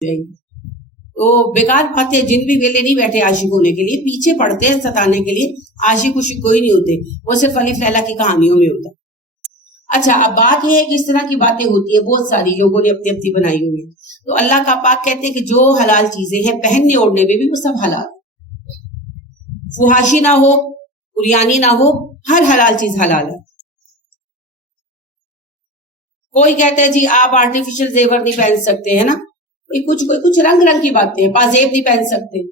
جائیں گی. تو بیکار بات ہے, جن بھی ویلے نہیں بیٹھے عاشق ہونے کے لیے, پیچھے پڑتے ہیں ستانے کے لیے. عاشق وشق کوئی نہیں ہوتے, وہ صرف الف لیلا کی کہانیوں میں ہوتا. اچھا, اب بات یہ ہے کہ اس طرح کی باتیں ہوتی ہیں, بہت ساری لوگوں نے اپنی اپنی بنائی ہوئی ہیں. تو اللہ کا پاک کہتے ہیں کہ جو حلال چیزیں ہیں پہننے اوڑھنے میں بھی وہ سب حلال, فحاشی نہ ہو, قریانی نہ ہو, ہر حلال چیز حلال ہے. کوئی کہتا ہے جی آپ آرٹیفیشل زیور نہیں پہن سکتے, ہے نا, کوئی کچھ رنگ کی باتیں ہیں, پازیب نہیں پہن سکتے,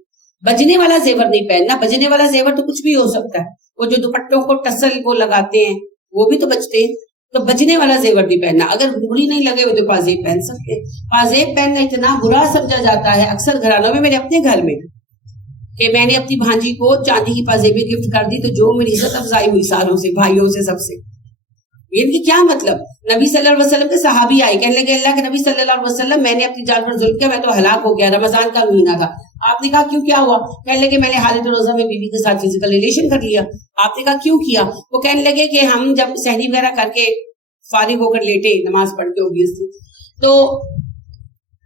بجنے والا زیور نہیں پہننا. بجنے والا زیور تو کچھ بھی ہو سکتا ہے, وہ جو دوپٹوں کو ٹسل وہ لگاتے ہیں وہ بھی تو بجتے ہیں, تو بجنے والا زیور نہیں پہننا. اگر گھڑی نہیں لگے وہ تو پازیب پہن سکتے. پازیب پہننا اتنا برا سمجھا جاتا ہے اکثر گھرانوں میں, میرے اپنے گھر میں, کہ میں نے اپنی بھانجی کو چاندی کی پازیبیں گفٹ کر دی, تو جو میری عزت افزائی ہوئی سالوں سے, بھائیوں سے, سب سے. ان کی کیا مطلب؟ نبی صلی اللہ علیہ وسلم کے صحابی آئے, کہنے لگے اللہ کے نبی صلی اللہ علیہ وسلم میں نے اپنی جان پر ظلم کیا, میں تو ہلاک ہو گیا, رمضان کا مہینہ تھا. آپ نے کہا کیوں, کیا ہوا؟ کہنے لگے میں نے حالت روزہ میں بیوی کے ساتھ فزیکل ریلیشن کر لیا. آپ نے کہا کیوں کیا؟ وہ کہنے لگے کہ ہم جب سحری وغیرہ کر کے فارغ ہو کر لیٹے, نماز پڑھ کے اوبیسلی, تو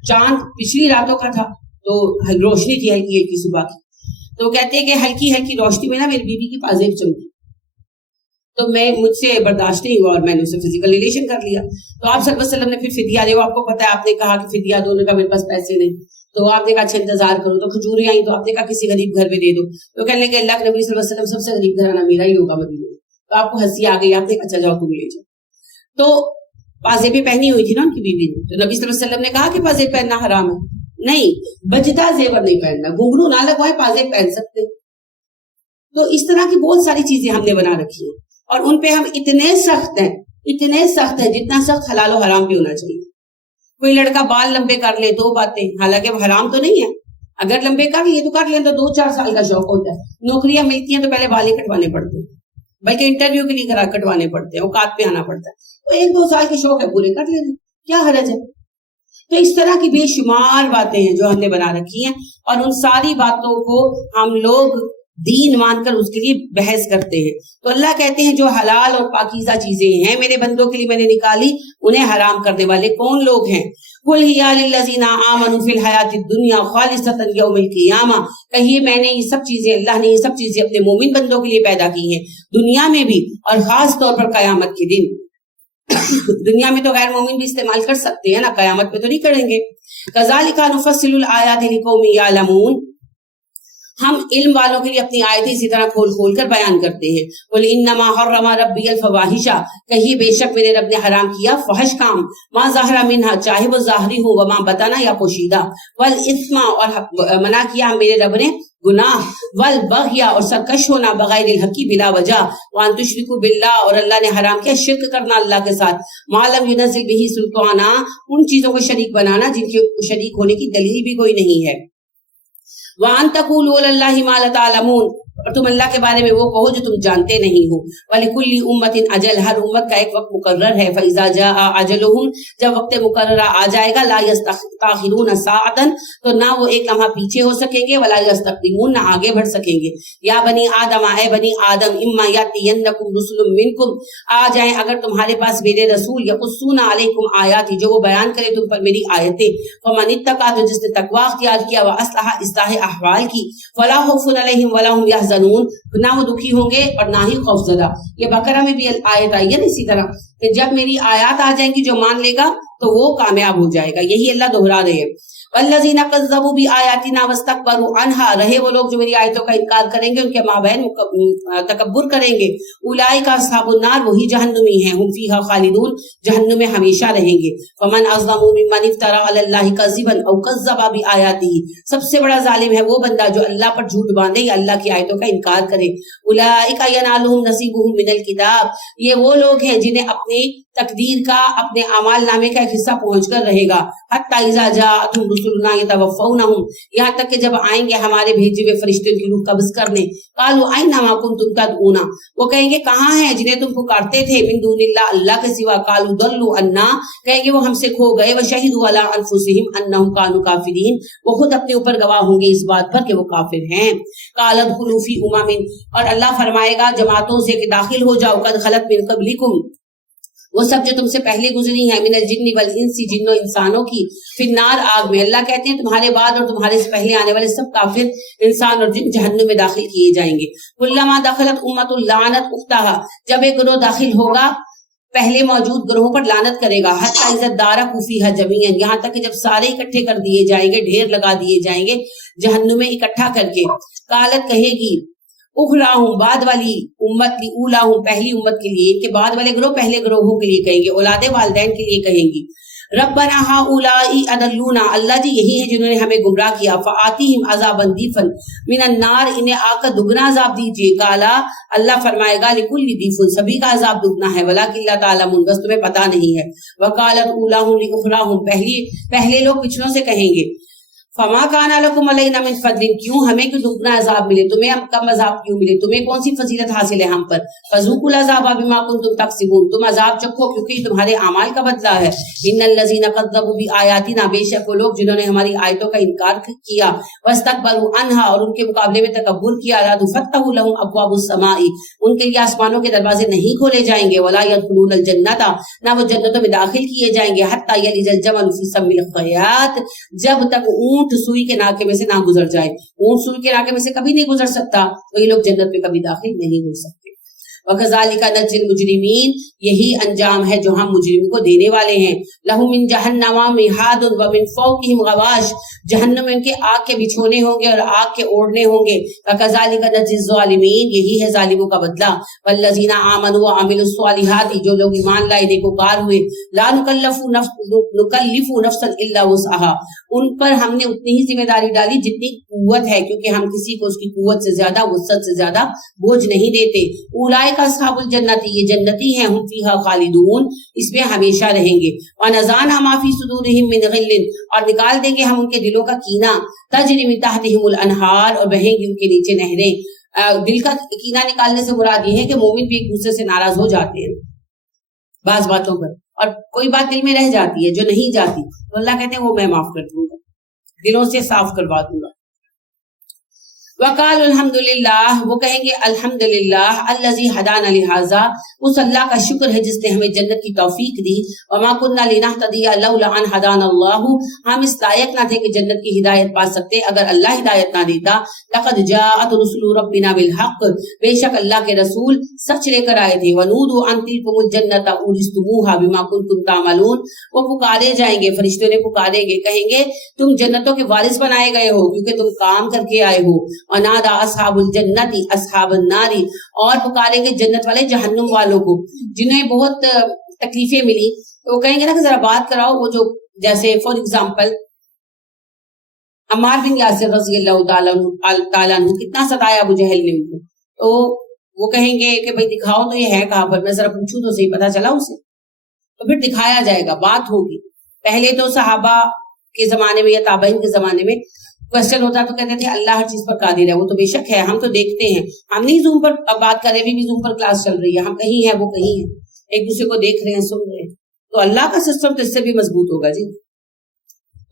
چاند پچھلی راتوں کا تھا, تو روشنی تھی ہلکی ہلکی صبح کی, تو کہتے ہیں کہ ہلکی ہلکی روشنی میں نا میری بیوی کی پازیب چمکی, تو مجھ سے برداشت نہیں ہوا اور میں نے اسے فزیکل ریلیشن کر لیا. تو آپ صلی اللہ علیہ وسلم نے پھر فدیہ دے, آپ کو پتا ہے آپ نے کہا کہ فدیہ دو, نے کہا میرے پاس پیسے نہیں, تو آپ نے کہا اچھا انتظار کرو, تو کھجوریں آئیں, تو آپ نے کہا کسی غریب گھر میں دے دو. تو کہنے لگے اللہ کے نبی صلی اللہ علیہ وسلم سب سے غریب گھرانہ میرا ہی ہوگا مدینے میں. تو آپ کو ہنسی آ گئی, آپ نے کہا اچھا جاؤ تم لے جاؤ. تو پازیبیں پہنی ہوئی تھی نا ان کی بیوی نے, تو نبی صلی اللہ علیہ وسلم نے کہا کہ پازیب پہننا حرام ہے؟ نہیں, بجدہ زیور نہیں پہننا, گھنگرو نہ لگوائے, پازیب پہن سکتے. تو اس طرح کی بہت ساری چیزیں ہم نے بنا رکھی ہیں, اور ان پہ ہم اتنے سخت ہیں جتنا سخت حلال و حرام بھی ہونا چاہیے. کوئی لڑکا بال لمبے کر لے, دو باتیں, حالانکہ وہ حرام تو نہیں ہے, اگر لمبے کر لیے تو کر لیں, تو 2-4 سال کا شوق ہوتا ہے. نوکریاں ملتی ہیں تو پہلے بال ہی کٹوانے پڑتے ہیں, بلکہ انٹرویو کے لیے کٹوانے پڑتے ہیں, اوقات پہ آنا پڑتا ہے. تو 1-2 سال کے شوق ہے, پورے کر لیں, کیا حرج ہے؟ تو اس طرح کی بے شمار باتیں ہیں جو ہم نے بنا رکھی ہیں, اور ان ساری باتوں کو ہم لوگ دین مان کر اس کے لیے بحث کرتے ہیں. تو اللہ کہتے ہیں جو حلال اور پاکیزہ چیزیں ہیں میرے بندوں کے لیے میں نے نکالی, انہیں حرام کرنے والے کون لوگ ہیں؟ قُلْ هِيَ لِلَّذِينَ آمَنُوا فِي الْحَيَاةِ الدُّنْيَا خَالِصَةً يَوْمَ الْقِيَامَةِ, کہیے میں نے یہ سب چیزیں, اللہ نے یہ سب چیزیں اپنے مومن بندوں کے لیے پیدا کی ہیں, دنیا میں بھی اور خاص طور پر قیامت کے دن. دنیا میں تو غیر مومن بھی استعمال کر سکتے ہیں نا, قیامت میں تو نہیں کریں گے. كَذَلِكَ نُفَصِّلُ الْآيَاتِ لِقَوْمٍ يَعْلَمُونَ, ہم علم والوں کے لیے اپنی آیتیں اسی طرح کھول کھول کر بیان کرتے ہیں. قُلْ إِنَّمَا حَرَّمَ رَبِّيَ الْفَوَاحِشَ, کہیے بے شک میرے رب نے حرام کیا فحش کام, مَا ظَهَرَ مِنْهَا, چاہے وہ ظاہری ہو, وَمَا بَطَنَ, یا پوشیدہ, وَالْإِثْمَ, اور منع کیا میرے رب نے گناہ, وَالْبَغْيَ, اور سرکش ہونا, بغیر الحق بلا وجہ, وَأَن تُشْرِكُوا بِاللَّهِ, اور اللہ نے حرام کیا شرک کرنا اللہ کے ساتھ, مَا لَمْ يُنَزِّلْ بِهِ سُلْطَانًا, ان چیزوں کو شریک بنانا جن کے شریک ہونے کی دلیل بھی کوئی نہیں ہے. وَأَن تَقُولُوا عَلَى اللَّهِ مَا لَا تَعْلَمُونَ, اور تم اللہ کے بارے میں وہ کہو جو تم جانتے نہیں ہو. وَلِكُلِّ أُمَّةٍ أَجَلٌ, ہر امت کا ایک وقت مقرر ہے. فَإِذَا جَاءَ أَجَلُهُمْ, جب وقت مقررہ آ جائے گا, لَا يَسْتَأْخِرُونَ سَاعَةً, تو نہ وہ ایک لمحہ پیچھے ہو سکیں گے, وَلَا يَسْتَقْدِمُونَ, نہ آگے بڑھ سکیں گے. یا بنی آدم, اے بنی آدم, اِمَّا يَأْتِيَنَّكُمْ رُسُلٌ مِّنكُمْ, آ جائیں اگر تمہارے پاس میرے رسول, يَقُصُّونَ عَلَيْكُمْ آيَاتِي, جو وہ بیان کرے تم پر میری آیتیں. فَمَنِ اتَّقَىٰ, تو جس نے تقوی اختیار کیا, وَأَصْلَحَ, اصلاح احوال کی, فَلَا خَوْفٌ عَلَيْهِمْ وَلَا هُمْ يَحْزَنُونَ, نہ وہ دکھی ہوں گے اور نہ ہی خوف زدہ. یہ بقرہ میں بھی آیت آئی ہے اسی طرح, کہ جب میری آیات آ جائیں گی جو مان لے گا تو وہ کامیاب ہو جائے گا. یہی اللہ دہرا رہے ہیں. والذین کذبوا بآیاتنا واستکبروا عنہا, رہے وہ لوگ جو میری آیتوں کا انکار کریں گے, ان کے مابین تکبر کریں گے. اولئک اصحاب النار, وہی جہنمی ہیں. ہم فیہا خالدون, جہنم میں ہمیشہ رہیں گے. فمن اظلم ممن افترى علی اللہ کذبا او کذب بآیاتہ, سب سے بڑا ظالم ہے وہ بندہ جو اللہ پر جھوٹ باندھے یا اللہ کی آیتوں کا انکار کرے. اولئک ینالهم نصیبهم من الکتاب, یہ وہ لوگ ہیں جنہیں اپنی تقدیر کا, اپنے اعمال نامے کا ایک حصہ پہنچ کر رہے گا. حتی اذا جاءتهم رسلنا يتوفونهم, یہاں تک کہ جب آئیں گے ہمارے بھیجے ہوئے فرشتے کی روح قبض کرنے. قالوا اين ما كنتم تدعون, وہ کہیں گے کہاں ہیں جنہیں تم پکارتے تھے, من دون اللہ, اللہ کے سوا. قالوا ضلوا عنا, کہیں گے وہ ہم سے کھو گئے. وشهدوا على انفسهم انهم كانوا كافرين, وہ خود اپنے اوپر گواہ ہوں گے اس بات پر کہ وہ کافر ہیں. قال ادخلوا في امم, اور اللہ فرمائے گا جماعتوں سے کہ داخل ہو جاؤ, قد خلت من قبلكم, वो सब जो तुमसे पहले गुजरी हैं, मिनल जिन्नि वल इंसी, जिन्नों इंसानों की, फिन्नार आग में। अल्लाह कहते हैं तुम्हारे बाद और तुम्हारे से पहले आने वाले सब काफिर इंसान और जिन जहन्नुम में दाखिल किए जाएंगे। कुल्लमा दखलत उम्मतुल लानत उख्ताहा, जब एक ग्रोह दाखिल होगा पहले मौजूद ग्रोहों पर लानत करेगा। हत्ता इज़्ज़त दारा कुफीहा जमीअन, यहाँ तक कि जब सारे इकट्ठे कर दिए जाएंगे, ढेर लगा दिए जाएंगे जहन्नुम में इकट्ठा करके। कालत कहेगी उखलाहूं, बाद वाली उम्मत की, उलाहूं पहली उम्मत के लिए, इनके बाद वाले ग्रोह पहले ग्रोहों के लिए कहेंगे, औलादे वालिदैन के लिए कहेंगी। रब्बना हाउलाई अदल्लूना, अल्लाह जी यही है जिन्होंने हमें गुमराह किया। फआतिहिम अज़ाबन दीफन मिनन नार, इन्हें आकर दुगना अजाब दीजिए। काला, अल्लाह फरमाएगा लिकुल्ली दीफुन, सभी का अजाब दुगना है। वलाकिन ला तालमून, बस तुम्हें पता नहीं है। वकालत उलाहुम लिउखराहुम, पहले लोग पिछलों से कहेंगे फमा काना लकुम अलैना मिन फदलिन, क्यों हमें क्यों दुगना अजाब मिले, तुम्हें हम कम अजाब क्यों मिले, तुम्हें कौन सी फजीलत हासिल है हम पर। फज़ूकुल अज़ाबा बिमा कुंतुम तक्सिबून, तुम अजाब चखो क्योंकि तुम्हारे अमाल का बदला है। इन्नल लज़ीना कज़्ज़बू बि आयातिना, बेशक वो लोग जिन्होंने हमारी आयतों का इनकार किया, वस्तकबरू अन्हा, और उनके मुकाबले में तकब्बुर किया, ला तुफ़त्तहु लहुम अब्वाबुस समाई, उनके लिए आसमानों के दरवाजे नहीं खोले जाएंगे। वला यदखुलूनल जन्नता, ना वो जन्नतों में दाखिल किए जाएंगे। हत्ता यलिजल जमल फी सम्मिल ख़यात, जब तक ऊंट सुई के नाके में से ना गुजर जाए। ऊंट सुई के नाके में से कभी नहीं गुजर सकता, तो ये लोग जन्नत में कभी दाखिल नहीं हो सकते। वकज़ालिका नज्जिल मुजरिमीन, यही अंजाम है जो हम मुजरिम को देने वाले हैं। लहुम मिन जहन्नमा मिहादुन व मिन फौकिहिम गवाश, जहन्नम में उनके आग के बिछोने होंगे और आग के ओढ़ने होंगे। वकज़ालिका नज्जिल ज़ालिमीन, यही है जालिमों का बदला। वल्लज़ीना आमनु व अमिलुस सालिहाति, जो लोग ईमान लाए नेकोकार हुए, ला नुकल्लिफु नफ्सन इल्ला वुसअहा, उन पर हमने उतनी ही जिम्मेदारी डाली जितनी कुव्वत है, क्योंकि हम किसी को उसकी कुव्वत से ज्यादा, वुसअत से ज्यादा बोझ नहीं देते। उलाइका अस्हाबुल जन्नती, ये जन्नती हैं, हम फीहा खालिदून, इसमें हमेशा रहेंगे। व नज़ाना मा फी सुदूरिहिम मिन गिल्लिन, और निकाल देंगे हम उनके दिलों का कीना। तजरी मिन तहतिहिमुल अनहार, और बहेंगी उनके नीचे नहरें। दिल का कीना निकालने से मुराद ये है कि मोमिन भी एक दूसरे से नाराज हो जाते हैं बाज बातों पर, और कोई बात दिल में रह जाती है जो नहीं जाती, तो अल्लाह कहते हैं वो मैं माफ कर दूंगा, दिलों से साफ करवा दूंगा। वकाल अल्हम्दुलिल्लाह, वो कहेंगे अल्हम्दुलिल्लाह, अल्लज़ी हदाना लिहाजा, उस अल्लाह का शुक्र है जिसने हमें जन्नत की तौफीक दी। वमा कुन्ना लिनहतदिया लौला अन हदानल्लाहु, हम इस लायक ना थे कि जन्नत की हिदायत पा सकते अगर अल्लाह हिदायत ना देता। लक़द जाअत रुसुलु रब्बिना बिल हक़, बेशक अल्लाह के रसूल सच लेकर आए थे। वनूदु अन तिलकुमुल जन्नता उरिस्तुमूहा बिमा कुंतुम तामलून, वो पुकारे जाएंगे, फरिश्तों ने पुकारेंगे, कहेंगे तुम जन्नतों के वारिस बनाए गए हो क्योंकि तुम काम करके आए हो। अनादा अस्हाबुल जन्नती अस्हाबन नारी, और पुकारेंगे जन्नत वाले जहन्नुम वालों को जिन्हें बहुत तकलीफें मिली, तो वो कहेंगे ना कि जरा बात कराओ। वो जो जैसे फॉर एग्जांपल अम्मार बिन यासिर रज़ियल्लाहु ताला अन्हु, कितना सताया अबू जहल ने उनको, तो वो कहेंगे कि भाई दिखाओ तो ये है कहाँ पर, मैं जरा पूछूं तो सही, पता चला उसे, तो फिर दिखाया जाएगा, बात होगी। पहले तो सहाबा के जमाने में या ताबईन के जमाने में क्वेश्चन होता तो कहते थे अल्लाह हर चीज पर कादिर है, वो तो बेशक है, हम तो देखते हैं, हम नहीं जूम पर बात कर रहे, भी जूम पर क्लास चल रही है, हम कहीं है वो कहीं है, एक दूसरे को देख रहे हैं, सुन रहे हैं, तो अल्लाह का सिस्टम तो इससे भी मजबूत होगा जी।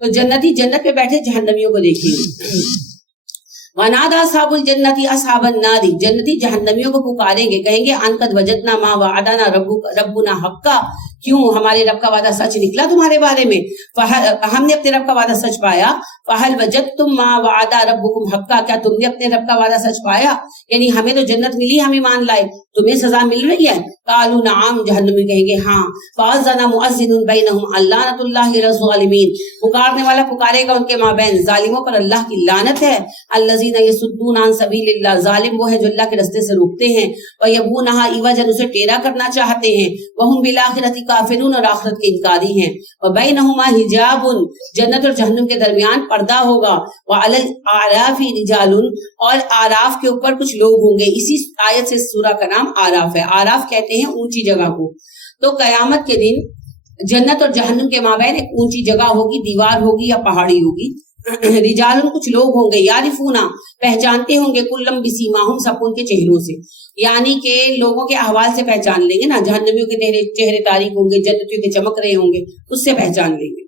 तो जन्नती जन्नत पे बैठे जहन्नमियों को देखिए। वनादा अस्हाबुल जन्नती अस्हाबन नारी, जन्नती जहन्नमियों को पुकारेंगे, कहेंगे अनकद वजदना मा वअदना रब्बुना हक्का, क्यों हमारे रब का वादा सच निकला तुम्हारे बारे में। हमने अपने रब का वादा सच पाया। फहल वजदतुम मा वअदा रब्बुकुम हक्का, क्या तुमने अपने रब का वादा सच पाया, यानी हमें तो जन्नत मिली, हम ईमान लाए, तुम्हें सजा मिल रही है। कालू नाम, जहन्नमी कहेंगे हाँ। फाज़ना मुअज़्ज़िनुन बैनहुम अल्लानतुल्लाहि लिज़्ज़ालिमीन, पुकारने वाला पुकारेगा उनके माबैन, जालिमों पर अल्लाह की लानत है। अल्लज़ीना यसुद्दूना अन सबीलिल्लाह, जालिम वो है जो अल्लाह के रास्ते से रोकते हैं। व यबूनहा इवजन, उसे टेढ़ा करना चाहते हैं। वहुम बिल आखिरति काफिरून, और आखिरत के इनकारी हैं। व बैनहुमा हिजाबुन, जन्नत और जहन्नुम के दरमियान पर्दा होगा। व अलल आराफी रिजालुन, और आराफ के ऊपर कुछ लोग होंगे। इसी आयत से सूरा का नाम आराफ है। आराफ कहते हैं ऊंची जगह को। तो कयामत के दिन जन्नत और जहन्नुम के माबैन एक ऊंची जगह होगी, दीवार होगी या पहाड़ी होगी। रिजालुन, कुछ लोग होंगे, यारिफूना, पहचानते होंगे, कुल्लम बिसीमाहुम, सब उनके चेहरों से, यानी के लोगों के अहवाल से पहचान लेंगे ना, जहन्नमियों के चेहरे तारीक होंगे, जन्नतियों के चमक रहे होंगे, उससे पहचान लेंगे।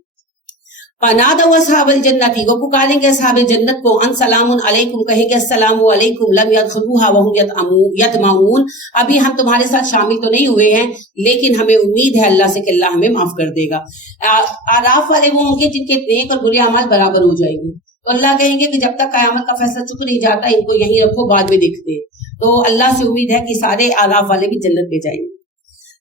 फनादव अस्हाबल जन्नती, वो पुकारेंगे अस्हाबे जन्नत को, अन सलामुन अलैकुम, कहेंगे अस्सलामु अलैकुम, लम यदखुलूहा वहुम यतमऊन, अभी हम तुम्हारे साथ शामिल तो नहीं हुए हैं लेकिन हमें उम्मीद है अल्लाह से कि अल्लाह हमें माफ कर देगा। आराफ वाले वो होंगे जिनके नेक और बुरे अमाल बराबर हो जाएंगे, तो अल्लाह कहेंगे कि जब तक कयामत का फैसला चुक नहीं जाता इनको यहीं रखो, बाद में देखते हैं। तो अल्लाह से उम्मीद है कि सारे आराफ वाले भी जन्नत में जाएंगे।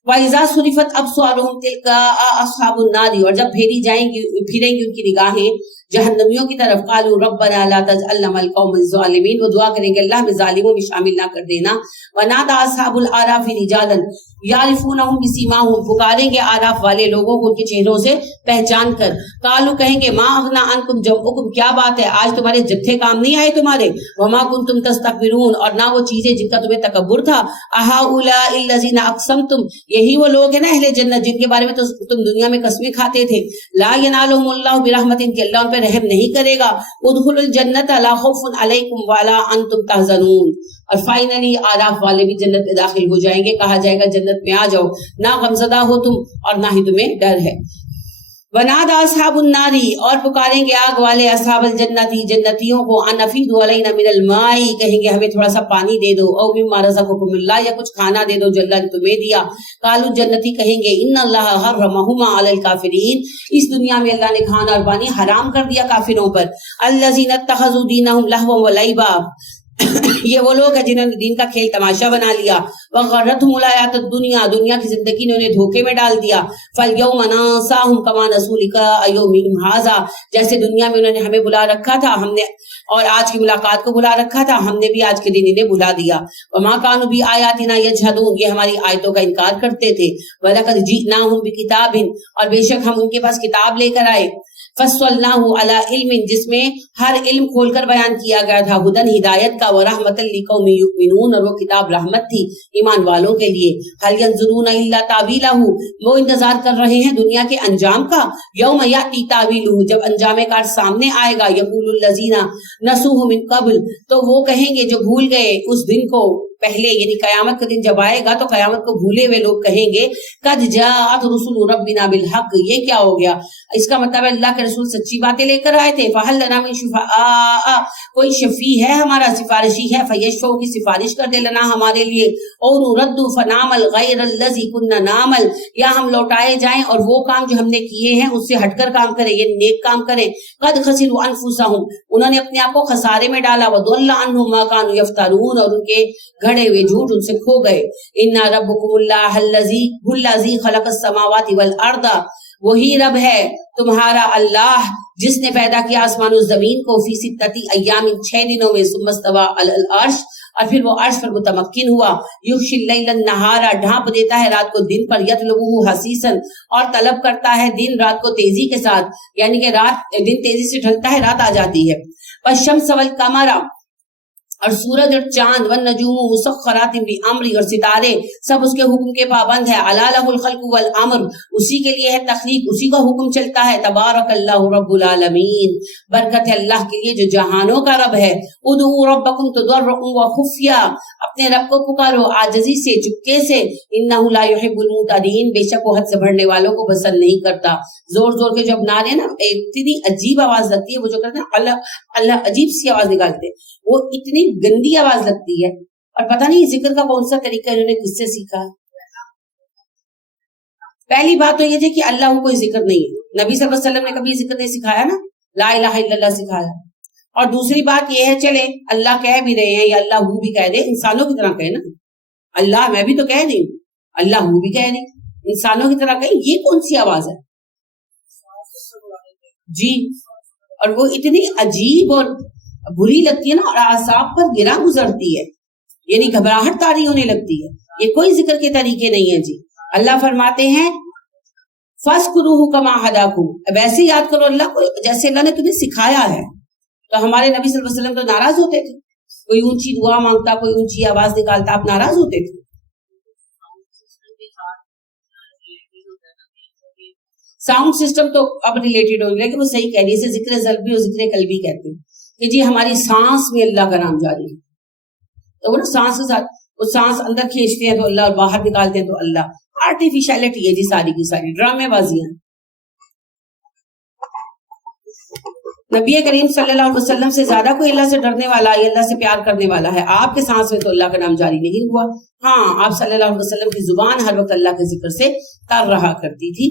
वइज़ा सुरिफत अब्सारुहुम तिल्का अस्हाबुन नारी, और जब फिरेंगी उनकी निगाहें जहन्नमियों की तरफ, कालू रब्बना ला तजअलना मल कौमिज़ ज़ालिमीन, वो दुआ करेंगे अल्लाह में जालिमों में शामिल ना कर देना। वनादा अस्हाबुल आराफि रिजालन यारिफूनहुम बिसीमाहुम, पुकारेंगे आराफ वाले लोगों को उनके चेहरों से पहचान कर, कालू कहेंगे मा अगना अन्कुम जमउकुम, क्या बात है आज तुम्हारे जत्थे काम नहीं आए तुम्हारे, वमा कुंतुम तस्तकबिरून, और ना वो चीजें जिनका तुम्हें तकब्बुर था, अहाउलाइल लज़ीना अक़समतुम, यही वो लोग हैं ना अहले जन्नत जिनके बारे में तो तुम दुनिया में कसमें खाते थे, ला यनालुहुमुल्लाहु बिरहमतिन, कि अल्लाह उन पर रहम नहीं करेगा, उदखुलुल जन्नत ला खौफुन अलैकुम वला अंतुम तहज़नून, और फाइनली आराफ वाले भी जन्नत में दाखिल हो जाएंगे, कहा जाएगा जन्नत में आ जाओ, ना गमज़दा हो तुम और ना ही तुम्हें डर है। वनादा अस्हाबुन नारी, और पुकारेंगे आग वाले अस्हाबुल जन्नती, जन्नतियों को, अनफीदु अलैना मिनल माई, कहेंगे हमें थोड़ा सा पानी दे दो, औ मिम्मा रज़क़कुमुल्लाह, या कुछ खाना दे दो जो अल्लाह ने तुम्हें दिया। कालू, जन्नती कहेंगे इन्नल्लाह हर्रमहुमा अलल काफिरीन, इस दुनिया में अल्लाह ने खाना और पानी हराम कर दिया काफिरों पर। अल्लज़ीना इत्तखज़ू दीनहुम लहवन व लइबा, ये वो लोग हैं जिन्होंने दीन का खेल तमाशा बना लिया। वगर्रतहुमुल हयातुद दुनिया, दुनिया की जिंदगी ने उन्हें धोखे में डाल दिया। फलयौम नंसाहुम कमा नसू लिक़ाअ यौमिहिम हाज़ा, जैसे दुनिया में उन्होंने हमें बुला रखा था हमने, और आज की मुलाकात को बुला रखा था हमने भी आज के दिन इन्हें बुला दिया। वमा कानू बि आयातिना यजहदून, ये हमारी आयतों का इनकार करते थे। वलक़द जिअनाहुम बिकिताबिन, और बेशक हम उनके पास किताब लेकर आए। फस्सलनाहु अला इल्मिन, जिसमें हर इल्म खोलकर बयान किया गया था, हुदन हिदायत का, व रहमतल लिकौमिन युमिनून, और वो किताब रहमत थी ईमान वालों के लिए। हल यंजुरूना इल्ला तावीलहु, वो इंतजार कर रहे हैं दुनिया के अंजाम का। यौम याती तावीलहु, जब अंजाम कार सामने आएगा। यक़ूलुल लज़ीना नसूहु मिन क़ब्ल, तो वो कहेंगे जो भूल गए उस दिन को पहले, यानी कयामत का दिन जब आएगा तो कयामत को भूले हुए लोग कहेंगे कद जाअत रुसुलु रब्बिना बिल हक, ये क्या हो गया, इसका मतलब अल्लाह के रसूल सच्ची बातें लेकर आए थे। फहल लना मिन शुफा, कोई शफी है हमारा, सिफारिशी है, फयशफऊ की सिफारिश कर दे लना हमारे लिए। और नुरद्दु फनामल गैरल लज़ी कुन्ना नामल, या हम लौटाए जाएं और वो काम जो हमने किए हैं उससे हटकर काम करें, ये नेक काम करें। कद खसिरू अनफुसहुम, उन्होंने अपने आप को खसारे में डाला। व दुल्ला अन्हुम मा कानू यफ्तरून, और उनके घड़े हुए झूठ उनसे खो गए। इन्ना रब्बुकुमुल्लाह हुल्लज़ी खलक़स समावाति वल अर्दा, वही रब है तुम्हारा अल्लाह जिसने पैदा किया आसमान और जमीन को, फी सित्तति अय्यामिन, 6 दिनों में, सुम्मस्तवा अलल अर्श, और फिर वो अर्श पर मुतमक्किन हुआ। युग़शिल लैलन नहारा, ढांप देता है रात को दिन पर, यतलुबुहु हसीसन, और तलब करता है दिन रात को तेजी के साथ, यानी कि दिन तेजी से ढलता है, रात आ जाती है। वश्शम्स वल कमरा, और सूरज और चांद, वन नजूमु मुसख्खरातिन बि अम्री, और सितारे सब उसके हुक्म के पाबंद है। अला लहुल खल्क़ु वल अम्र, उसी के लिए है तख्लीक, उसी का हुक्म चलता है। तबारकल्लाहु रब्बुल आलमीन, बरकत है अल्लाह के लिए जो जहानों का रब है। उदू रब्बकुम तदर्रुअन व खुफिया, अपने रब को पुकारो आजिज़ी से, चुपके से। इन्नहु ला युहिब्बुल मुतदीन, बेशक वो हद से बढ़ने वालों को पसंद नहीं करता। जोर जोर के जब नारे ना, इतनी अजीब आवाज लगती है, वो जो करते हैं अल्लाह अल्लाह, अजीब सी आवाज निकालते हैं, वो इतनी गंदी आवाज लगती है। और पता नहीं जिक्र का कौन सा तरीका इन्होंने किससे सीखा है। पहली बात तो ये थी कि अल्लाह को कोई जिक्र नहीं है, नबी सल्लल्लाहु अलैहि वसल्लम ने कभी जिक्र नहीं सिखाया ना, ला इलाहा इल्लल्लाह सिखाया। और दूसरी बात ये है, चले अल्लाह कह भी रहे हैं या अल्लाह हू भी कह रहे, इंसानों की तरह कहे ना, अल्लाह मैं भी तो कह रही हूँ, अल्लाह हू भी कह रहे, इंसानों की तरह कहे, ये कौन सी आवाज है जी। और वो इतनी अजीब और बुरी लगती है ना, और आसाब पर गिरा गुजरती है, यानी घबराहट तारी होने लगती है। ये कोई जिक्र के तरीके नहीं है जी। अल्लाह फरमाते हैं फस्कुरूहु कमा हदाकुम, वैसे याद करो अल्लाह को जैसे अल्लाह ने तुम्हें सिखाया है। तो हमारे नबी सल्लल्लाहु अलैहि वसल्लम तो नाराज होते थे, कोई ऊंची दुआ मांगता, कोई ऊंची आवाज निकालता, आप नाराज होते थे। साउंड सिस्टम तो अब रिलेटेड हो गया, लेकिन वो सही कह रही है, जिक्र ज़ल्बी और जिक्र कल्बी कहते हैं कि जी हमारी सांस में अल्लाह का नाम जारी है। तो वो ना सांस के साथ, वो सांस अंदर खींचते हैं तो अल्लाह, और बाहर निकालते हैं तो अल्लाह। आर्टिफिशियलिटी है जी सारी की सारी, ड्रामेबाजी है। نبی کریم صلی اللہ علیہ وسلم سے زیادہ کوئی اللہ سے ڈرنے والا یا اللہ سے پیار کرنے والا ہے؟ آپ کے سانس میں تو اللہ کا نام جاری نہیں ہوا. ہاں، آپ صلی اللہ علیہ وسلم کی زبان ہر وقت اللہ کے ذکر سے تر رہا کرتی تھی،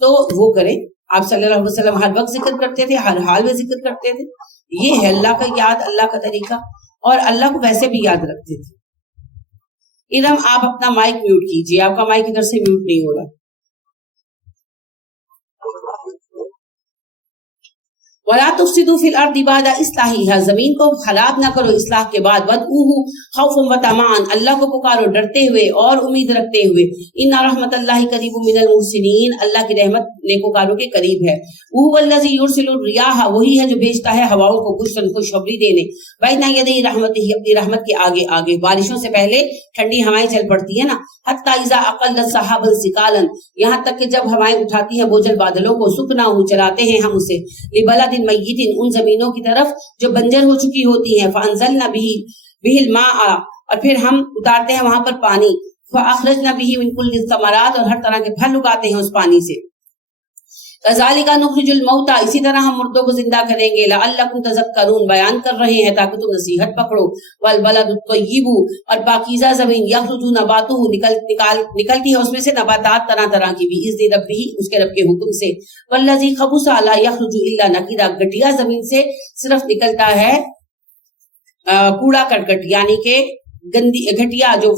تو وہ کریں. آپ صلی اللہ علیہ وسلم ہر وقت ذکر کرتے تھے، ہر حال میں ذکر کرتے تھے. یہ ہے اللہ کا یاد، اللہ کا طریقہ، اور اللہ کو ویسے بھی یاد رکھتے تھے. ارم، آپ اپنا مائک میوٹ کیجیے، آپ کا مائک ادھر سے میوٹ نہیں ہو رہا. وَلَا تُفْسِدُوا فِي الْأَرْضِ بَعْدَ إِصْلَاحِهَا، زمین کو خراب نہ کرو اصلاح کے بعد. وَادْعُوهُ خَوْفًا وَطَمَعًا، اللہ کو پکارو ڈرتے ہوئے اور امید رکھتے ہوئے. إِنَّ رَحْمَتَ اللَّهِ قَرِيبٌ مِّنَ الْمُحْسِنِينَ، اللہ کی رحمت نیکوکاروں کے قریب ہے. وَهُوَ الَّذِي يُرْسِلُ الرِّيَاحَ، وہی ہے جو بھیجتا ہے ہواؤں کو بشراً خوشخبری دینے. بَيْنَ يَدَيْ رَحْمَتِهِ، اپنی رحمت کے آگے آگے. بارشوں سے پہلے ٹھنڈی ہوائیں چل پڑتی ہیں نا. حَتَّى إِذَا أَقَلَّتْ سَحَابًا ثِقَالًا، یہاں تک کہ جب ہوائیں اٹھاتی ہیں بوجھل بادلوں کو. سُقْنَاهُ، چلاتے ہیں ہم اسے. لِبَلَدٍ مَيِّتٍ، ان زمینوں کی طرف جو بنجر ہو چکی ہوتی ہیں. فَأَنزَلْنَا بِهِ الْمَاءَ، اور پھر ہم اتارتے ہیں وہاں پر پانی. فَأَخْرَجْنَا بِهِ مِنْ كُلِّ الثَّمَرَاتِ، اور ہر طرح کے پھل اگاتے ہیں اس پانی سے. كَذَلِكَ نُخْرِجُ الْمَوْتَى، اسی طرح ہم مردوں کو زندہ کریں گے. لَعَلَّكُمْ تَذَكَّرُونَ، بیان کر رہے ہیں تاکہ تم نصیحت پکڑو. وَالْبَلَدُ الطَّيِّبُ، اور پاکیزہ زمین. يَخْرُجُ نَبَاتُهُ، نکلتی ہے اس میں سے نباتات طرح طرح کی. بِإِذْنِ رَبِّهِ، اس کے رب کے حکم سے. وَالَّذِي خَبُثَ لَا يَخْرُجُ إِلَّا نَكِدًا، گٹیا زمین سے صرف نکلتا ہے کوڑا کرکٹ، یعنی کہ گندی گھٹیا، جو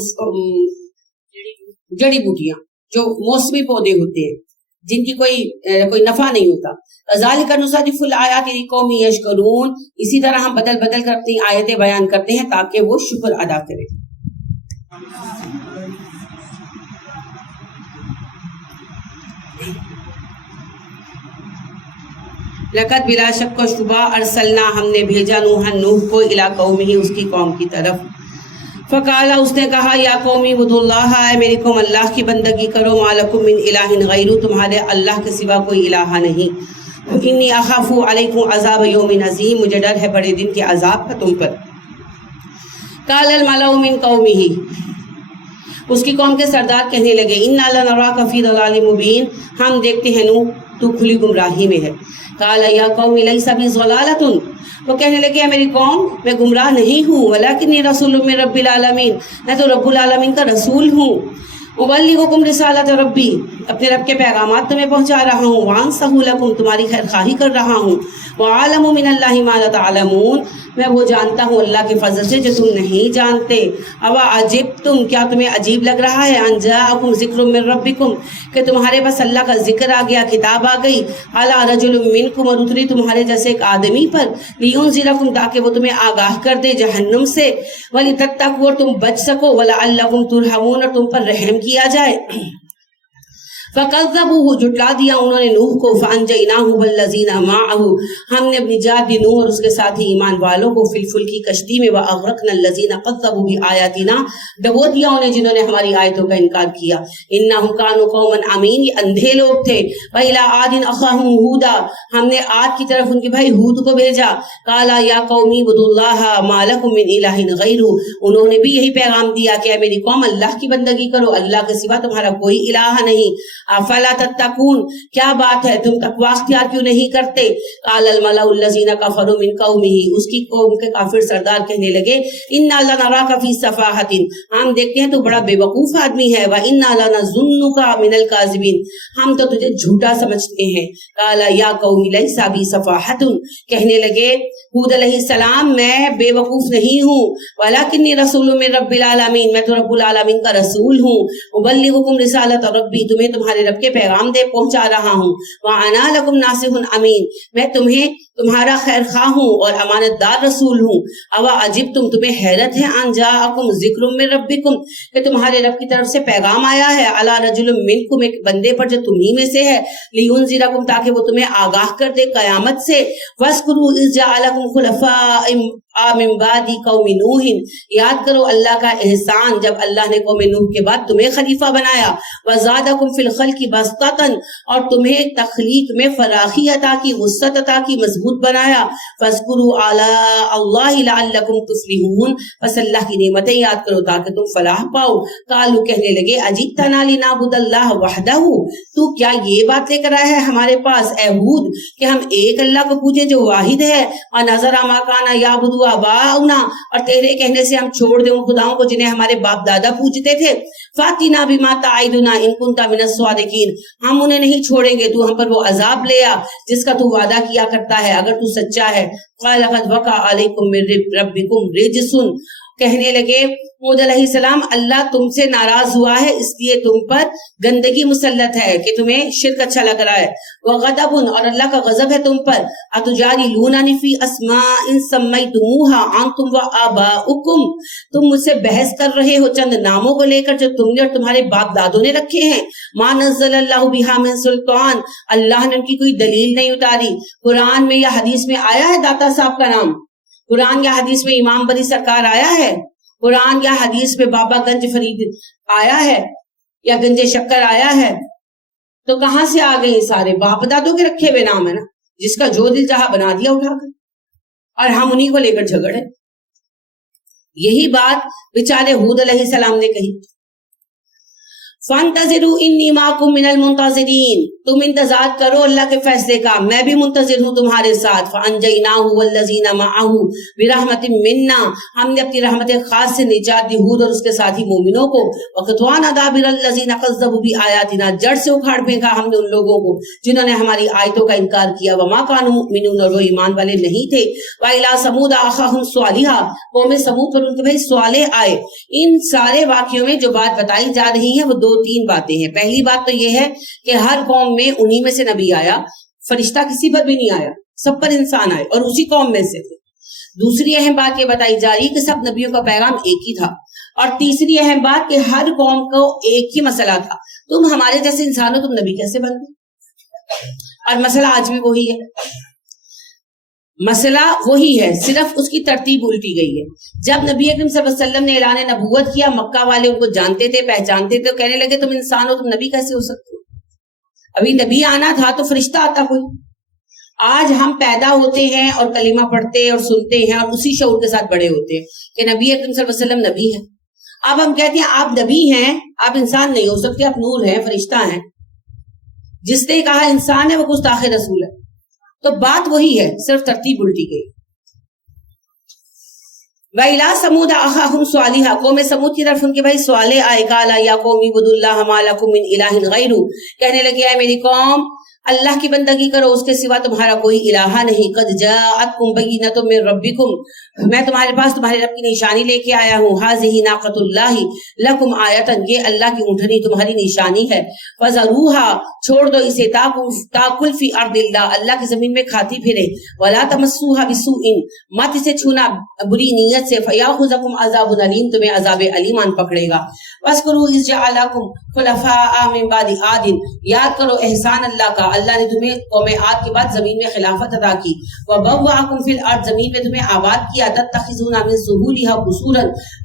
جڑی بوٹیاں، جو موسمی پودے ہوتے ہیں جن کی کوئی نفع نہیں ہوتا. ذَلِكَ نُصَرِّفُ الْآيَاتِ لِقَوْمٍ يَشْكُرُونَ، اسی طرح ہم بدل بدل کر اپنی آیتیں بیان کرتے ہیں تاکہ وہ شکر ادا کریں. لقد بلا شک و شبہ ارسلنا، ہم نے بھیجا نوح کو الی قومہ، اس کی قوم کی طرف. فقالا، اس نے کہا، یا قومی اعبدوا اللہ، اے میری قوم اللہ کی بندگی کرو. ما لکم من الہ غیرہ، تمہارے اللہ کے سوا کوئی الہ نہیں. انی اخاف علیکم عذاب یوم عظیم، مجھے ڈر ہے بڑے دن کے عذاب کا تم پر. قال الملأ من قومہ، اس کی قوم کے سردار کہنے لگے، انا لنراک فی ضلال مبین، ہم دیکھتے ہیں نوح تو کھلی گمراہی میں ہے. قال یا قوم لیس بی ضلالۃ، وہ کہنے لگے، میری قوم میں گمراہ نہیں ہوں. ولکنی رسول من رب العالمین، میں تو رب العالمین کا رسول ہوں. ابلغکم رسالۃ ربی، اپنے رب کے پیغامات تمہیں پہنچا رہا ہوں. وانصح لکم، تمہاری خیر خواہی کر رہا ہوں. وعالم من اللہ ما لا تعلمون، میں وہ جانتا ہوں اللہ کے فضل سے جو تم نہیں جانتے. اوا عجبتم، کیا تمہیں عجیب لگ رہا ہے. ان جاءکم ذکر من ربکم، کہ تمہارے پاس اللہ کا ذکر آ گیا، کتاب آ گئی. علی رجل منکم، اور اتری تمہارے جیسے ایک آدمی پر. لینذرکم، تاکہ وہ تمہیں آگاہ کر دے جہنم سے. ولتتقوا، اور تم بچ سکو. ولعلکم ترحمون، اور تم پر رحم کیا جائے. فَكَذَّبُوهُ، جھٹلا دیا انہوں نے نوح کو. فَأَنجَيْنَاهُ وَالَّذِينَ مَعَهُ، ہم نے اپنی جات دی نوح اور اس کے ساتھی ایمان والوں کو. فِي الْفُلْكِ، کشتی میں. وَأَغْرَقْنَا الَّذِينَ كَذَّبُوا بِآيَاتِنَا، ڈبو دیا انہیں جنہوں نے ہماری آیتوں کا انکار کیا. إِنَّهُمْ كَانُوا قَوْمًا عَمِينَ، یہ اندھے لوگ تھے. وَإِلَىٰ عَادٍ أَخَاهُمْ هُودًا، ہم نے عاد کی طرف ان کے بھائی ہود کو بھیجا. قَالَ يَا قَوْمِ اعْبُدُوا اللَّهَ مَا لَكُم مِّنْ إِلَٰهٍ غَيْرُهُ، انہوں نے بھی یہی پیغام دیا کہ اے میری قوم اللہ کی بندگی کرو، اللہ کے سوا تمہارا کوئی الہ نہیں. أَفَلَا تَتَّقُونَ، کیا بات ہے تم تقوی اختیار کیوں نہیں کرتے. قال الملأ الذين كفروا من قومه، اس کی قوم کے کافر سردار کہنے لگے، انا لنراك في سفاهة، ہم دیکھتے ہیں تو بڑا بے وقوف آدمی ہے. وانا لنظنك من الكاذبين، ہم تو تجھے جھوٹا سمجھتے ہیں. قال يا قوم ليس بي سفاهة، کہنے لگے ہود علیہ السلام، میں بے وقوف نہیں ہوں. ولکنی رسول من رب العالمین، میں تو رب العالمین کا رسول ہوں. ابلغکم رسالۃ ربی، تمہیں تمہارے رب کے پیغام دے پہنچا رہا ہوں. وَأَنَا لَكُمْ نَاصِحٌ أَمِينٌ، میں تمہیں تمہارا خیر خواہ ہوں اور امانت دار رسول ہوں. اوا عجبتم، تمہیں حیرت ہے. ان جاءکم ذکر من ربکم، کہ تمہارے رب کی طرف سے پیغام آیا ہے. علی رجل منکم، ایک بندے پر جو تمہی میں سے ہے. لینذرکم، تاکہ وہ تمہیں آگاہ کر دے قیامت سے. واذکروا اذ جعلکم خلفاء من بعد قوم نوح، یاد کرو اللہ کا احسان جب اللہ نے قوم نوح کے بعد تمہیں خلیفہ بنایا. وزادکم فی الخلق الخلق بسطة اور تمہیں تخلیق میں فراخی عطا کی، وسعت عطا کی، مضبوط بنایا. فاذکروا آلاء اللہ لعلکم تفلحون، بس اللہ کی نعمتیں یاد کرو تاکہ تم فلاح پاؤ. قالوا کہنے لگے اجئتنا لنعبد اللہ وحدہ، تو کیا یہ بات لے کر آیا ہے ہمارے پاس اے ہود کہ ہم ایک اللہ کو پوجیں جو واحد ہے. ونذر ما کان یعبد آباؤنا، اور تیرے کہنے سے ہم چھوڑ دیں ان خداؤں کو جنہیں ہمارے باپ دادا پوجتے تھے. فاتنا بما تعدنا ان كنت من الصادقین، ہم انہیں نہیں چھوڑیں گے، تو ہم پر وہ عذاب لے آ جس کا تو وعدہ کیا کرتا ہے اگر تو سچا ہے. قال قد وقع علیکم من ربکم رجس، کہنے لگے ہود علیہ السلام اللہ تم سے ناراض ہوا ہے اس لیے تم پر گندگی مسلط ہے کہ تمہیں شرک اچھا لگ رہا ہے. وغضب، اور اللہ کا غضب ہے تم پر. اتجادلوننی فی اسماء سمیتموها انتم وآباؤکم، تم مجھ سے بحث کر رہے ہو چند ناموں کو لے کر جو تم نے اور تمہارے باپ دادوں نے رکھے ہیں. ما نزل اللہ بہا من سلطان، اللہ نے ان کی کوئی دلیل نہیں اتاری. قرآن میں یا حدیث میں آیا ہے داتا صاحب کا نام؟ قرآن یا حدیث میں امام بری سرکار آیا ہے؟ قرآن یا حدیث میں بابا گنج فرید آیا ہے یا گنج شکر آیا ہے؟ تو کہاں سے آ گئی؟ سارے باپ دادوں کے رکھے ہوئے نام ہے نا، جس کا جو دل چاہا بنا دیا اٹھا کر، اور ہم انہی کو لے کر جھگڑے. یہی بات بیچارے ہود علیہ السلام نے کہی. فانتظروا انی معکم من المنتظرین، تم انتظار کرو اللہ کے فیصلے کا، میں بھی منتظر ہوں تمہارے ساتھ. فانجیناہ والذین معہ برحمت منا، ہم نے اپنی رحمت خاص سے نجات دی ہود اور اس کے ساتھی مومنوں کو. وقطعنا دابر الذین کذبوا بآیاتنا، جڑ سے اکھاڑ پھینکا ہم نے ان لوگوں کو جنہوں نے ہماری آیتوں کا انکار کیا. وما کانوا مؤمنون، اور وہ ایمان والے نہیں تھے. وإلی ثمود اخاہم صالحا، قوم سمود پر ان کے بھائی صالح آئے. ان سارے واقعوں میں جو بات بتائی جا رہی ہے وہ دو تین باتیں ہیں. پہلی بات تو یہ ہے کہ ہر قوم میں انہی میں سے نبی آیا، فرشتہ کسی پر بھی نہیں آیا، سب پر انسان آئے اور اسی قوم میں سے تھے. دوسری اہم بات یہ بتائی جا رہی ہے کہ سب نبیوں کا پیغام ایک ہی تھا. اور تیسری اہم بات کہ ہر قوم کو ایک ہی مسئلہ تھا. تم ہمارے جیسے انسان ہو، تم نبی کیسے بن گئے؟ اور مسئلہ آج بھی وہی ہے، مسئلہ وہی ہے، صرف اس کی ترتیب الٹی گئی ہے. جب نبی اکرم صلی اللہ علیہ وسلم نے اعلان نبوت کیا، مکہ والے ان کو جانتے تھے، پہچانتے تھے، کہنے لگے تم انسان ہو، تم نبی کیسے ہو سکتے ہو؟ ابھی نبی آنا تھا تو فرشتہ آتا کوئی. آج ہم پیدا ہوتے ہیں اور کلمہ پڑھتے اور سنتے ہیں اور اسی شعور کے ساتھ بڑے ہوتے ہیں کہ نبی اکرم صلی اللہ علیہ وسلم نبی ہے. اب ہم کہتے ہیں آپ نبی ہیں، آپ انسان نہیں ہو سکتے، آپ نور ہیں، فرشتہ ہیں. جس نے کہا انسان ہے وہ گستاخ رسول ہے. تو بات وہی ہے، صرف ترتیب الٹی گئی. وَإِلَىٰ ثَمُودَ أَخَاهُمْ صَالِحًا، قوم سمود کی طرف ان کے بھائی صالح آئے. قَالَ يَا قَوْمِ اعْبُدُوا اللَّهَ مَا لَكُم مِّنْ إِلَٰهٍ غَيْرُهُ، کہنے لگے اے میری قوم اللہ کی بندگی کرو، اس کے سوا تمہارا کوئی الہ نہیں. قد جاءتکم بینۃ من ربکم، میں تمہارے پاس تمہارے رب کی نشانی لے کے آیا ہوں. ھذہ ناقۃ اللہ لکم آیۃ، یہ اللہ کی اونٹنی تمہاری نشانی ہے. فذروها، چھوڑ دو اسے، تاکل فی ارض اللہ، اللہ کی زمین میں کھاتی پھرے. ولا تمسوها بسوء، مت اسے چھونا بری نیت سے. فیاخذکم عذاب علیم، تمہیں عذاب علیم آن پکڑے گا. واذکروا اذ جعلکم خلفاء من بعد عاد، یاد کرو احسان اللہ کا، اللہ نے تمہیں قوم عاد کے بعد زمین میں خلافت عطا کی. وبوأکم فی الارض، زمین میں تمہیں آباد کیا. تتخذون من سہولها قصورا،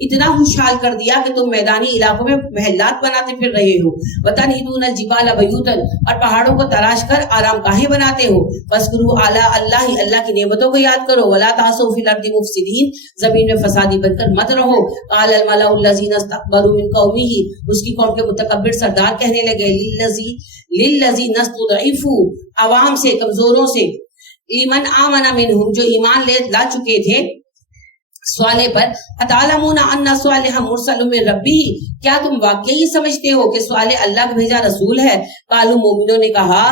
اتنا خوشحال کر دیا کہ تم میدانی علاقوں میں محلات بناتے پھر رہے ہو. وتنحتون الجبال بیوتا، اور پہاڑوں کو تراش کر آرام گاہیں بناتے ہو. واذکروا آلاء اللہ، اللہ کی نعمتوں کو یاد کرو. ولا تعثوا فی الارض مفسدین، زمین میں فسادی بن کر مت رہو. قال الملأ الذین استكبروا من قومه، اس کی قوم کے متکبر سردار کہنے لگے للذین استضعفوا، عوام سے، کمزوروں سے، لمن آمن منہم، جو ایمان لا چکے تھے صالح پر. اتعلمون ان صالح مرسل من ربہ، کیا تم واقعی سمجھتے ہو کہ صالح اللہ کا بھیجا رسول ہے؟ قالوا، مومنوں نے کہا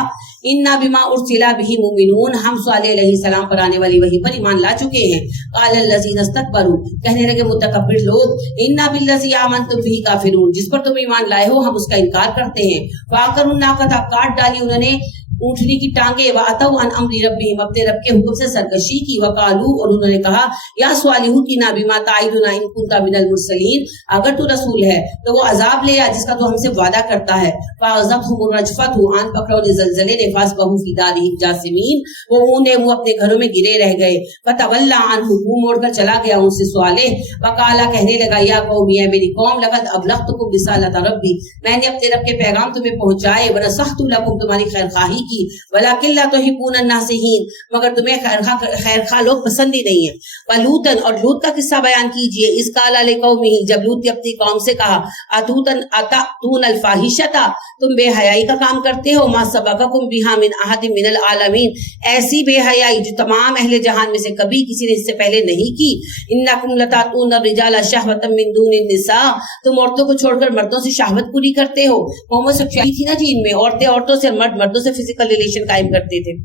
انا بما ارسل بہ مؤمنون، ہم صالح علیہ السلام پر آنے والی وحی پر ایمان لا چکے ہیں. قال الذین استکبروا، کہنے لگے متکبر لوگ، انا بالذی آمنتم بہ کافرون، جس پر تم ایمان لائے ہو ہم اس کا انکار کرتے ہیں. فعقروا الناقۃ، کاٹ ڈالی انہوں نے ऊँटनी की टांगे, व अतौ अन अम्रि रब्बिहिम, अपने रब के हुक्म से सरकशी की, वकालू, और उन्होंने कहा, या स्वालिहू की ना बिमा ताइदुना इन कुंता मिनल मुरसलीन, अगर तू रसूल है तो वो अजाब ले आ जिसका तू हमसे वादा करता है। फाज़तहुम रजफतु, आन पकड़ो ने ज़लज़ले ने, फासबहू फी दारिहिम जासिमीन, वो ऊँधे मुँह अपने घरों में गिरे रह गए। फतवल्ला अन्हु, मुँह मोड़कर चला गया उनसे सवाले। वकाला, कहने लगा, या कौमी, है मेरी कौम, लक़द अबलग़्तुकुम रिसालत रब्बी, मैंने अपने रब के पैगाम तुम्हें पहुंचाए, व नसहतु लकुम, तुम्हारी खैरखाही की, वलाकिन ला तुहिब्बून अन्नासिहीन, मगर तुम्हें खैरखा लोग पसंद ही नहीं है। वलूतन, और लूत का किस्सा बयान कीजिए, इस काला लिकौमिही, जब लूत ने अपनी कौम से कहा, अतून अल्फाहिशता, तुम बेहयाई का काम करते हो, मा सबक़कुम बिहा मिन अहदिन मिनल आलमीन, ऐसी बेहयाई जो तमाम अहले जहान में से कभी किसी ने इससे पहले नहीं की। इन्नकुम लतातून रिजाला शहवतम मिन दूनिन निसा, तुम औरतों को छोड़कर मर्दों से शहवत पूरी करते हो। होमोसेक्सुअलिटी थी ना जी इनमें, औरतें औरतों से, मर्द मर्दों से फिजिकल रिलेशन कायम करते थे।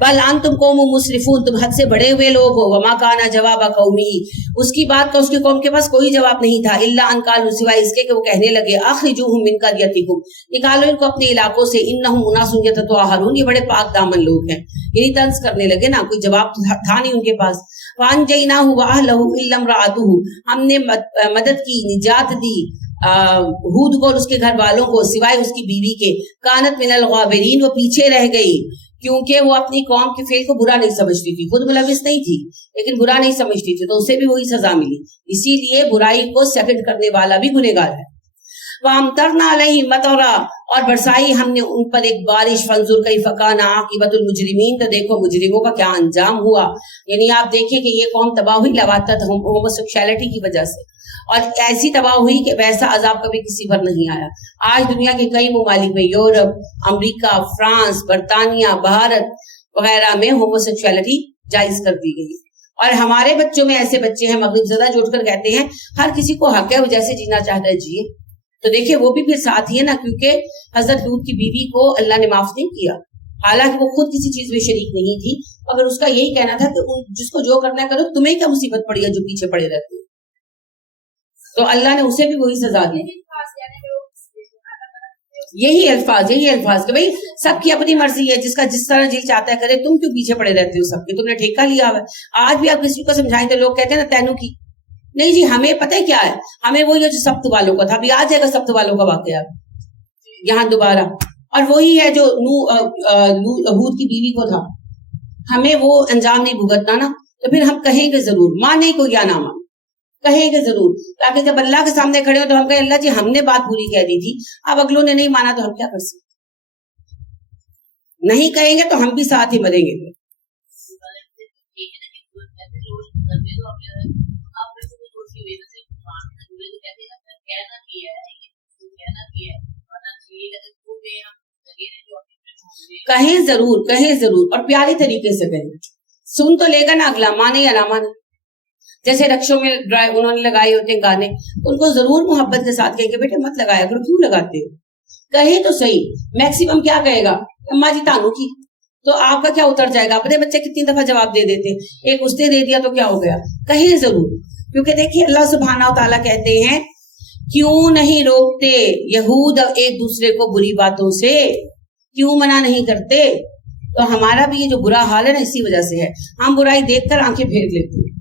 बल अंतुम कौम मुसरिफून, तुम हद से बड़े हुए लोग हो। वमा काना जवाब कौमी, उसकी बात का उसकी कौम के पास कोई जवाब नहीं था। इल्ला अन कालू, सिवाय इसके कि वो कहने लगे, अखरिजूहुम मिन क़रयतिकुम, निकालो इनको अपने इलाकों से, इन्नहुम उनासुन यततहरून, ये बड़े पाक दामन लोग हैं। यही तंज करने लगे ना, कोई जवाब था नहीं उनके पास। वांजयनाहु व अहलहु इल्ला इम्राअतुहु, हमने मदद की, निजात दी हूद को और उसके घर वालों को, सिवाय उसकी बीवी के। कानत मिनल गाबिरीन, वो पीछे रह गई, क्योंकि वो अपनी कौम के फेल को बुरा नहीं समझती थी, खुद मुलविस नहीं थी लेकिन बुरा नहीं समझती थी, तो उसे भी वही सजा मिली। इसीलिए बुराई को सेकंड करने वाला भी गुनहगार है। वामतरना अलैहिम मतरा, और बरसाई हमने उन पर एक बारिश। फंजुर कैफ़ कान आक़िबतुल मुजरिमीन, तो देखो मुजरिमों का क्या अंजाम हुआ। यानी आप देखिए कि ये कौम तबाह हुई लवातत होमोसेक्सुअलिटी की वजह से, और ऐसी तबाह हुई कि वैसा अजाब कभी किसी पर नहीं आया। आज दुनिया के कई ममालिक में, यूरोप, अमेरिका, फ्रांस, बरतानिया, भारत वगैरह में होमोसेक्सुअलिटी जायज कर दी गई। और हमारे बच्चों में ऐसे बच्चे हैं, मगरिब ज़दा जुटकर कहते हैं हर किसी को हक है, वो जैसे जीना चाहता है जिए। तो देखिए वो भी फिर साथ ही है ना, क्योंकि हजरत लूत की बीवी को अल्लाह ने माफ नहीं किया, हालांकि वो खुद किसी चीज में शरीक नहीं थी, मगर उसका यही कहना था कि जिसको जो करना है करो, तुम्हें क्या मुसीबत पड़ी है जो पीछे पड़े रहते हो। तो अल्लाह ने उसे भी वही सजा दी। यही अल्फाज कि भाई सबकी अपनी मर्जी है, जिसका जिस तरह जी चाहता है करे, तुम क्यों पीछे पड़े रहते हो सबके, तुमने ठेका लिया हुआ है। आज भी आप किसी को समझाएं तो लोग कहते हैं ना तैनू की, नहीं जी हमें पता है क्या है, हमें वही है जो सब्त वालों का था, अभी आ जाएगा सब्त वालों का वाकया यहाँ दोबारा, और वही है जो हूद की बीवी को था, हमें वो अंजाम नहीं भुगतना ना, तो फिर हम कहेंगे जरूर, माने को या ना माने, कहेंगे जरूर, ताकि जब अल्लाह के सामने खड़े हो तो हम कहें अल्लाह जी हमने बात पूरी कह दी थी, अब अगलों ने नहीं माना तो हम क्या कर सकते, नहीं कहेंगे तो हम भी साथ ही मरेंगे। कहें जरूर और प्यारे तरीके से कहें, सुन तो लेगा ना अगला, माने या ना माने। जैसे रक्षों में उन्होंने लगाए होते हैं गाने, तो उनको जरूर मोहब्बत के साथ कहेंगे बेटे मत लगाया करो, क्यों लगाते हो, कहे तो सही। मैक्सिमम क्या कहेगा, अम्मा जी तानू की, तो आपका क्या उतर जाएगा। अपने बच्चे कितनी दफा जवाब दे देते, एक उसने दे दिया तो क्या हो गया, कहे जरूर। क्योंकि देखिए अल्लाह सुब्हानहू तआला कहते हैं क्यों नहीं रोकते यहूद एक दूसरे को बुरी बातों से, क्यों मना नहीं करते। तो हमारा भी ये जो बुरा हाल है ना इसी वजह से है, हम बुराई देखकर आंखें फेर लेते हैं।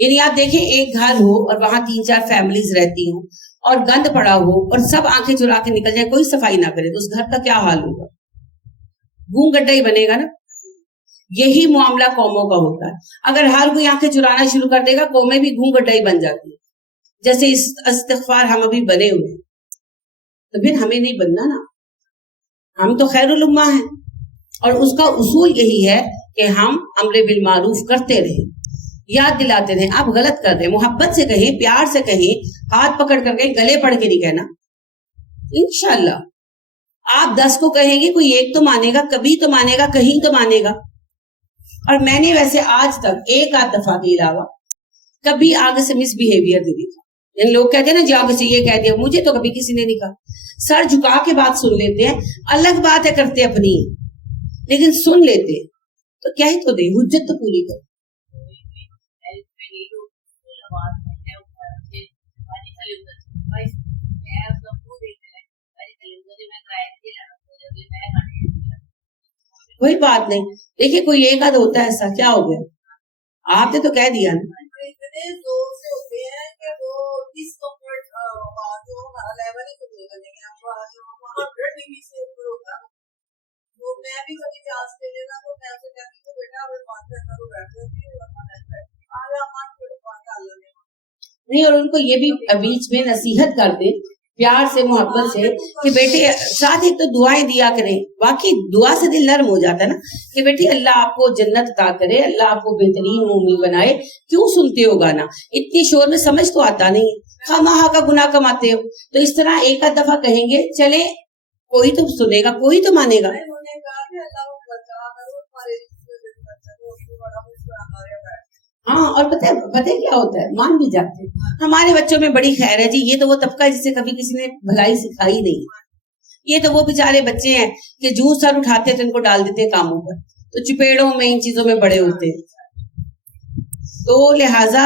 यानी आप देखें एक घर हो और वहां 3-4 फैमिलीज रहती हो और गंद पड़ा हो और सब आंखें चुरा के निकल जाए, कोई सफाई ना करे, तो उस घर का क्या हाल होगा, गूं गड्ढा ही बनेगा ना। यही मामला कौमों का होता है, अगर हर कोई आंखें चुराना शुरू कर देगा कौमें भी गूं गड्ढा ही बन जाती है, जैसे इस इस्तिग़फ़ार हम अभी बने हुए, तो फिर हमें नहीं बनना ना, हम तो खैरुल उम्मा हैं। और उसका उसूल यही है कि हम अम्र बिल मारूफ करते रहें, याद दिलाते रहें आप गलत कर रहे हैं, मोहब्बत से कहें, प्यार से कहें, हाथ पकड़ कर कहें, गले पड़ के नहीं कहना। इंशाअल्लाह आप 10 को कहेंगे, कोई एक तो मानेगा, कभी तो मानेगा, कहीं तो मानेगा। और मैंने वैसे आज तक एक आध दफा के अलावा कभी आगे से मिसबिहेवियर नहीं देखा। यानी लोग कहते हैं ना जी आगे से ये कह दिया, मुझे तो कभी किसी ने नहीं कहा। सर झुका के बात सुन लेते हैं, अलग बात है करते अपनी, लेकिन सुन लेते तो क्या ही तो दे, हुज्जत तो पूरी कर। کوئی بات نہیں. دیکھیے کوئی ایک آدھ ہوتا ہے ایسا, کیا ہو گیا, آپ نے تو کہہ دیا نا. اتنے زور سے ہوتے ہیں کہ وہ ڈسکمفرٹ جو ہمارا لیول ہے تو نہیں ہے, 100 ڈگری سے اوپر ہوتا ہے. تو میں بھی کبھی چانس لے لینا تو میں تو کہتی ہوں بیٹا اگر بات کرنا تو بیٹھ جاتی ہے, نہیں. اور ان کو یہ بھی بیچ میں نصیحت کر دیں پیار سے محبت سے کہ بیٹے ساتھ ایک تو دعائیں دیا کریں. واقعی دعا سے دل نرم ہو جاتا ہے نا کہ بیٹی اللہ آپ کو جنت عطا کرے, اللہ آپ کو بہترین مومن بنائے. کیوں سنتے ہو گانا, اتنی شور میں سمجھ تو آتا نہیں, خواہ کا گناہ کماتے ہو. تو اس طرح ایک آدھ دفعہ کہیں گے, چلے کوئی تو سنے گا, کوئی تو مانے گا. ہاں, اور پتہ ہے کیا ہوتا ہے, مان بھی جاتے ہیں. ہمارے بچوں میں بڑی خیر ہے جی, یہ تو وہ طبقہ ہے جسے کبھی کسی نے بھلائی سکھائی نہیں. یہ تو وہ بیچارے بچے ہیں کہ جو سر اٹھاتے تھے ان کو ڈال دیتے کاموں پر, تو چپیڑوں میں ان چیزوں میں بڑے ہوتے ہیں. تو لہٰذا